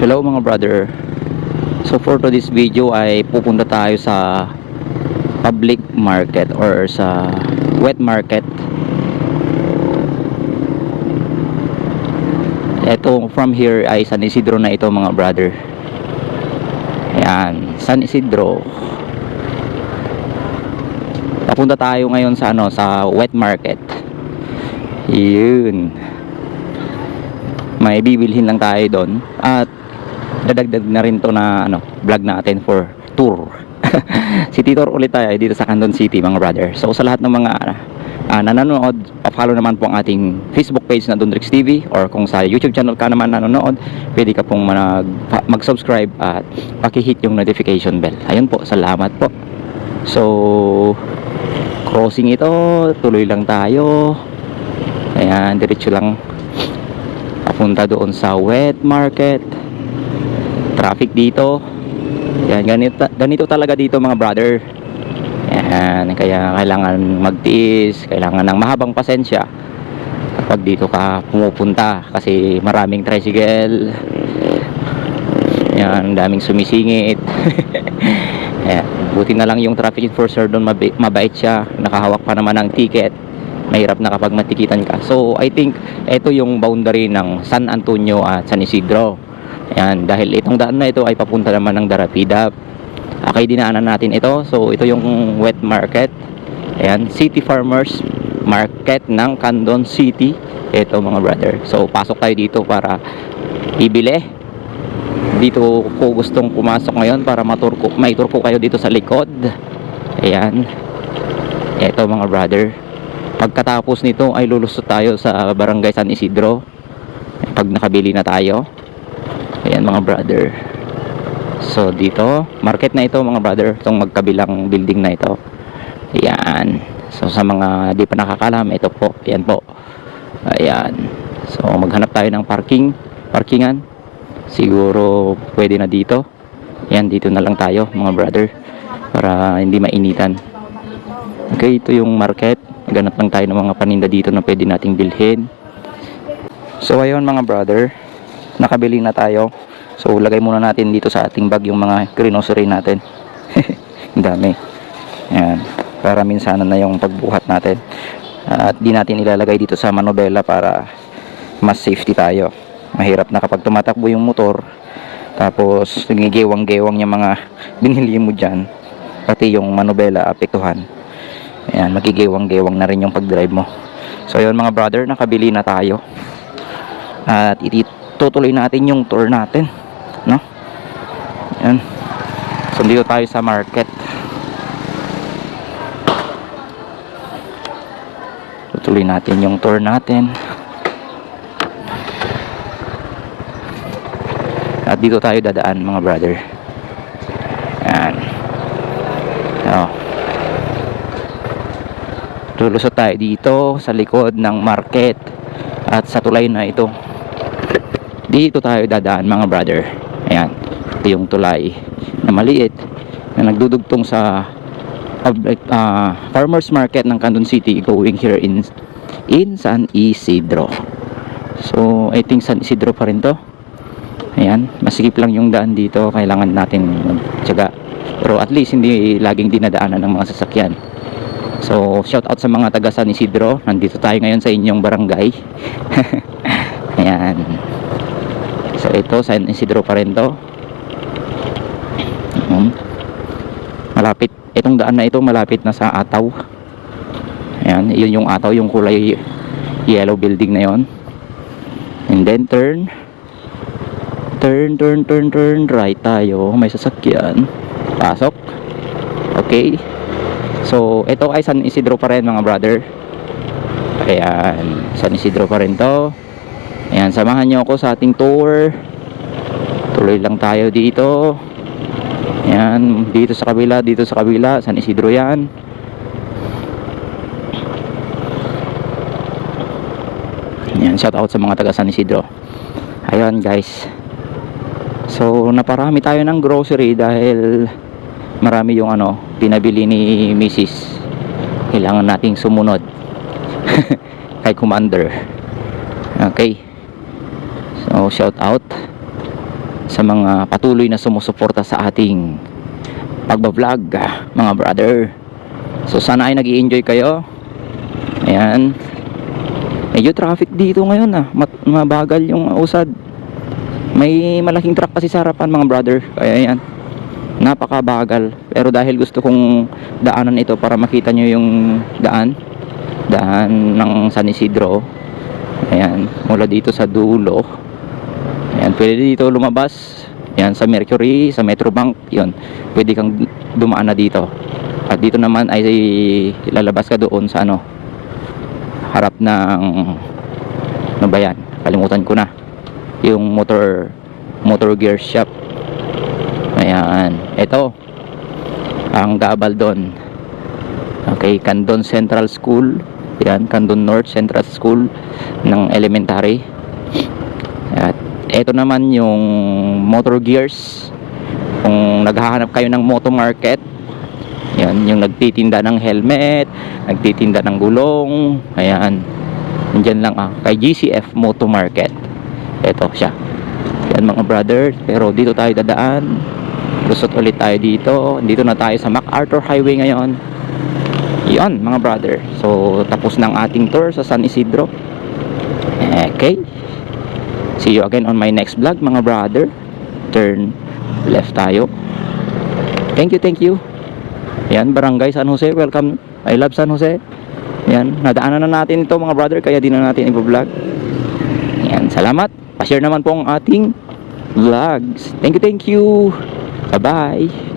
Hello mga brother. So for today's video ay pupunta tayo sa public market or sa wet market. Ito from here ay San Isidro na ito mga brother. Ayan, San Isidro. Papunta tayo ngayon sa sa wet market. Yun. May bibilhin lang tayo doon at dadagdag na rin to na vlog natin for tour. City tour ulit tayo dito sa Candon City mga brother. So sa lahat ng mga nanonood, follow naman po ang ating Facebook page na Dondrix TV, or kung sa YouTube channel ka naman nanonood, pwede ka pong mag-subscribe at paki-hit yung notification bell. Ayun po, salamat po. So crossing ito, tuloy lang tayo. Ayan, diretso lang papunta doon sa wet market. Traffic dito. Yan, ganito talaga dito mga brother. Yan, kaya kailangan magtiis, kailangan ng mahabang pasensya kapag dito ka pumupunta kasi maraming tricycle. Yan, daming sumisingit. Yan, buti na lang yung traffic enforcer doon, mabait siya, nakahawak pa naman ng ticket. Mahirap na kapag matikitan ka. So I think ito yung boundary ng San Antonio at San Isidro. Ayan, dahil itong daan na ito ay papunta naman ng Darapida. Okay, dinaanan natin ito. So ito yung wet market. Ayan, City Farmers Market ng Candon City. Ito mga brother. So pasok tayo dito para ibili. Dito ko gustong pumasok ngayon para maitur ko kayo dito sa likod. Ayan. Ito mga brother. Pagkatapos nito ay lulusot tayo sa Barangay San Isidro. Pag nakabili na tayo. Ayan mga brother. So dito, market na ito mga brother, itong magkabilang building na ito. Ayan. So sa mga di pa nakakalam, ito po, ayan po. Ayan. So maghanap tayo ng parkingan. Siguro pwede na dito. Ayan, dito na lang tayo mga brother para hindi mainitan. Okay, ito yung market. Ganap lang tayo ng mga paninda dito na pwede nating bilhin. So ayun mga brother, nakabili na tayo. So lagay muna natin dito sa ating bag yung mga grocery natin. Ang dami. Ayan, para minsanan na yung pagbuhat natin. At di natin ilalagay dito sa manobela para mas safety tayo. Mahirap na kapag tumatakbo yung motor, tapos nagigewang-gewang yung mga binili mo dyan, pati yung manobela apektuhan. Ayan, magigewang-gewang na rin yung pag-drive mo. So yun mga brother, nakabili na tayo. At itutuloy natin yung tour natin, no? Ayan. So dito tayo sa market. Tutuloy natin yung tour natin. At dito tayo dadaan mga brother. Ayan. Oh. Lulusot tayo dito sa likod ng market. At sa tulay na ito, dito tayo dadaan mga brother. Ayan, ito yung tulay na maliit na nagdudugtong sa farmers market ng Candon City, going here in San Isidro. So I think San Isidro pa rin to. Ayan, masikip lang yung daan dito, kailangan natin magtiyaga, pero at least hindi laging dinadaanan ng mga sasakyan. So shout out sa mga taga San Isidro, nandito tayo ngayon sa inyong barangay. Ayan. So ito, San Isidro pa rin to. Malapit, itong daan na ito malapit na sa Ataw. Ayan, yun yung Ataw, yung kulay yellow building na yon. And then turn right tayo, may sasakyan. Pasok. Okay. So ito ay San Isidro pa rin mga brother. Ayan, San Isidro pa rin to. Ayan, samahan nyo ako sa ating tour. Tuloy lang tayo dito. Ayan, dito sa kabila, San Isidro yan. Ayan, shout out sa mga taga San Isidro. Ayan guys. So naparami tayo ng grocery dahil marami yung pinabili ni Mrs. Kailangan nating sumunod kay Commander. Okay, so shout out sa mga patuloy na sumusuporta sa ating pagbablog, mga brother. So sana ay nag-i-enjoy kayo. Ayan. Medyo traffic dito ngayon mabagal yung usad. May malaking truck kasi sa harapan, mga brother. Kaya ayan, napakabagal. Pero dahil gusto kong daanan ito para makita nyo yung daan ng San Isidro. Ayan, mula dito sa dulo. Ayan, pwede dito lumabas. Ayan, sa Mercury, sa Metrobank, yun. Pwede kang dumaan na dito. At dito naman ay lalabas ka doon sa harap ng ano ba yan? Kalimutan ko na. Yung motor gear shop. Ayan, ito ang Gabaldon. Okay, Candon Central School. Yan, Candon North Central School ng elementary. At ito naman yung motor gears. Kung naghahanap kayo ng moto market, yan, yung nagtitinda ng helmet, nagtitinda ng gulong. Ayan, nandyan lang kay GCF Moto Market. Ito siya. Yan, mga brother. Pero dito tayo dadaan. Lusot ulit tayo dito. Dito na tayo sa MacArthur Highway ngayon. Yan, mga brother. So tapos ng ating tour sa San Isidro. Okay, see you again on my next vlog, mga brother. Turn left tayo. Thank you. Yan, Barangay San Jose. Welcome. I love San Jose. Yan, nadaanan na natin ito, mga brother. Kaya di na natin i-vlog. Yan, salamat. Pa-share naman po ang ating vlogs. Thank you. Bye-bye.